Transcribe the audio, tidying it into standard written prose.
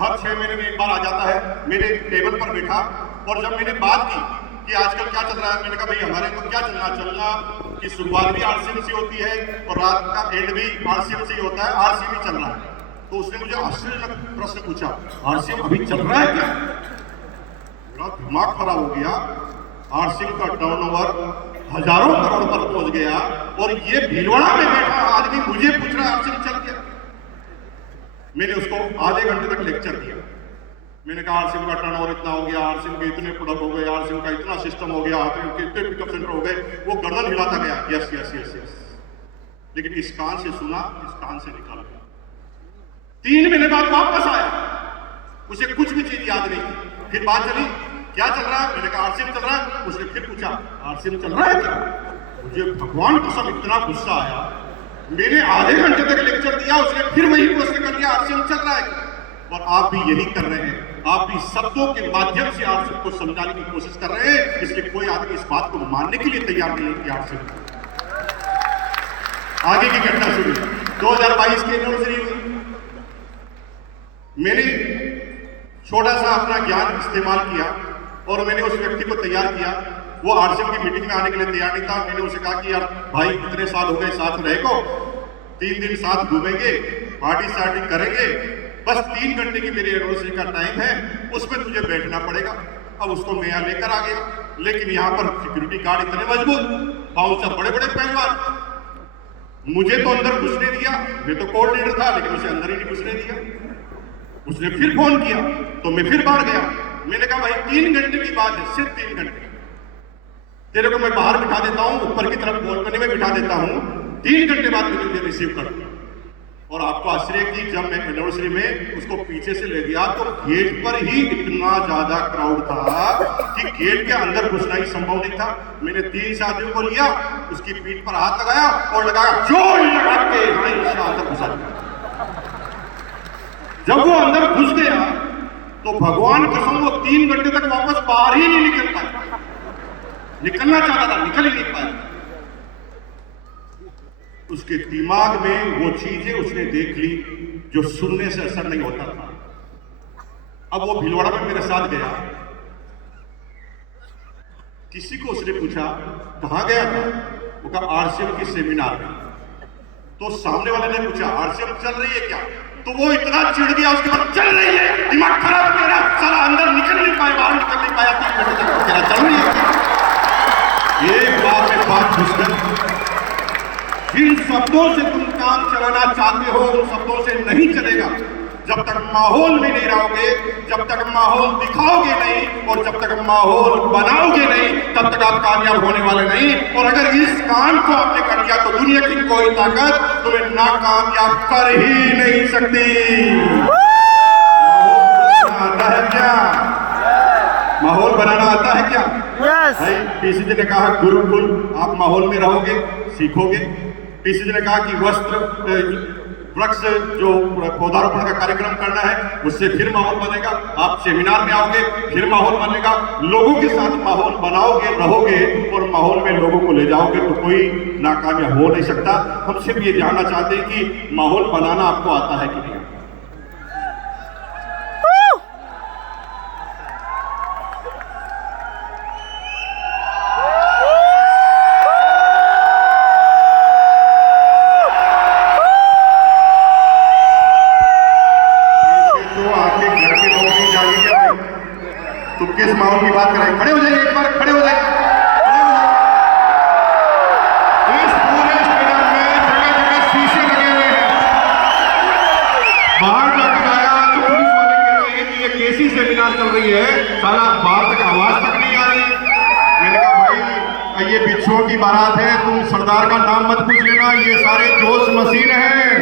हर 6 महीने में एक बार आ जाता है, मेरे टेबल पर बैठा, और जब मैंने बात की कि आजकल क्या चल रहा है, मैंने कहा भाई हमारे को क्या चलना कि शुरुआत भी आरसीएम से होती है और रात का एंड भी आरसीएम से ही होता है, आरसीएम ही चल रहा है। तो उसने मुझे आश्चर्यजनक प्रश्न पूछा, आरसीएम अभी चल रहा है क्या? मेरा दिमाग खराब हो गया। आरसीएम का टर्नओवर हजारों करोड़ पर पहुंच गया और ये भीलवाड़ा में बैठा आदमी मुझे पूछ रहा है आरसीएम चल गया। मैंने उसको आधे घंटे तक लेक्चर दिया। मैंने कहा आरसीएम का टर्नओवर इतना हो गया, आरसीएम के इतने प्रोडक्ट हो गए, आरसीएम का इतना सिस्टम हो गया, इतने पिकअप सेंटर हो गए। वो गर्दन हिलाता गया, यस यस यस यस, लेकिन इस कान से सुना, इस कान से निकाल गया। 3 महीने बाद वापस आया, उसे कुछ भी चीज याद नहीं थी। फिर बात चली, क्या चल रहा है? मैंने कहा आरसीएम चल रहा है। उसने फिर पूछा आरसीएम चल रहा है क्या? मुझे भगवान कसम इतना गुस्सा आया। मैंने आधे घंटे तक लेक्चर दिया, उसने फिर वही प्रश्न कर दिया आरसीएम चल रहा है क्या? और आप भी यही कर रहे हैं, आप भी शब्दों के माध्यम से आरसीएम को समझाने की कोशिश कर रहे हैं, इसलिए कोई आदमी इस बात को मानने के लिए तैयार नहीं है कि आरसीएम। आगे की घटना सुनी। 2022 की एनिवर्सरी हुई। मैंने छोटा सा अपना ज्ञान इस्तेमाल किया और मैंने उस व्यक्ति को तैयार किया। वो आरसीएम की मीटिंग में आने के लिए तैयार नहीं था। मैंने उसे कहा कि यार भाई इतने साल हो गए साथ रहे को, 3 दिन साथ घूमेंगे, पार्टी सार्टी करेंगे, बस 3 घंटे की मेरी एनिवर्सरी का टाइम है, उसमें तुझे बैठना पड़ेगा। अब उसको मैं यहाँ लेकर आ गया, लेकिन यहाँ पर सिक्योरिटी गार्ड इतने मजबूत, बाउंसर बड़े बड़े पहलवान, मुझे तो अंदर घुसने दिया। मैं तो कोर लीडर था, लेकिन उसे अंदर ही नहीं घुसने दिया। उसने फिर फोन किया तो मैं फिर बाहर गया। मैंने कहा भाई 3 घंटे की बात है, सिर्फ 3 घंटे, तेरे को मैं बाहर बिठा देता हूँ, ऊपर की तरफ बालकनी में बिठा देता हूँ, 3 घंटे बाद मैं तुझे रिसीव कर दूंगा। और आपको आश्चर्य की, जब मैं एनिवर्सरी में उसको पीछे से ले गया तो गेट पर ही इतना ज्यादा क्राउड था कि गेट के अंदर घुसना ही संभव नहीं था। मैंने 3 आदमियों को लिया, उसकी पीठ पर हाथ लगाया और लगाया जोर लगा के अंदर घुसा दिया। जब वो अंदर घुस गया तो भगवान कसम वो 3 घंटे तक वापस बाहर ही नहीं निकल पाया। निकलना चाहता था, निकल ही नहीं पाया। उसके दिमाग में वो चीजें उसने देख ली जो सुनने से असर नहीं होता था। अब वो भीलवाड़ा में मेरे साथ गया, किसी को उसने पूछा कहां गया था? वो कहा आरसीएम की सेमिनार में। तो सामने वाले ने पूछा आरसीएम चल रही है क्या? तो वो इतना चिढ़ गया, उसके बाद चल रही है, दिमाग खराब हो गया, साला अंदर निकल नहीं पाया, बाहर निकल नहीं पाया, 3 घंटे तक कह रहा चल रही है। एक बार में बात घुस गई। जिन शब्दों से तुम काम चलाना चाहते हो उन शब्दों से नहीं चलेगा। जब तक माहौल में नहीं रहोगे, जब तक माहौल दिखाओगे नहीं और जब तक माहौल बनाओगे नहीं, तब तक आप कामयाब होने वाले नहीं। और अगर इस काम को आपने कर दिया तो दुनिया की कोई ताकत तुम्हें नाकामयाब कर ही नहीं सकती। आता है क्या? माहौल बनाना आता है क्या? भाई पीसी जी ने कहा गुरुकुल, आप माहौल में रहोगे, सीखोगे। पीसी जी ने कहा कि वृक्ष जो पौधारोपण का कार्यक्रम करना है उससे फिर माहौल बनेगा। आप सेमिनार में आओगे, फिर माहौल बनेगा। लोगों के साथ माहौल बनाओगे, रहोगे और माहौल में लोगों को ले जाओगे तो कोई नाकामयाब हो नहीं सकता। हम सिर्फ ये जानना चाहते हैं कि माहौल बनाना आपको आता है कि नहीं। तुम किस माहौल की बात करें? खड़े हो जाइए, एक बार खड़े हो जाइए। इस पूरे स्टेडियम में जगह जगह शीशे लगे हुए हैं। बाहर जाकर आया तो पुलिस वाले कह रहे हैं कि ये कैसी सेमिनार चल रही है, साला बाहर तक आवाज तक नहीं आ रही। मैंने कहा भाई ये बिच्छुओं की बारात है, तुम सरदार का नाम मत पूछ लेना, ये सारे जोश मशीन है।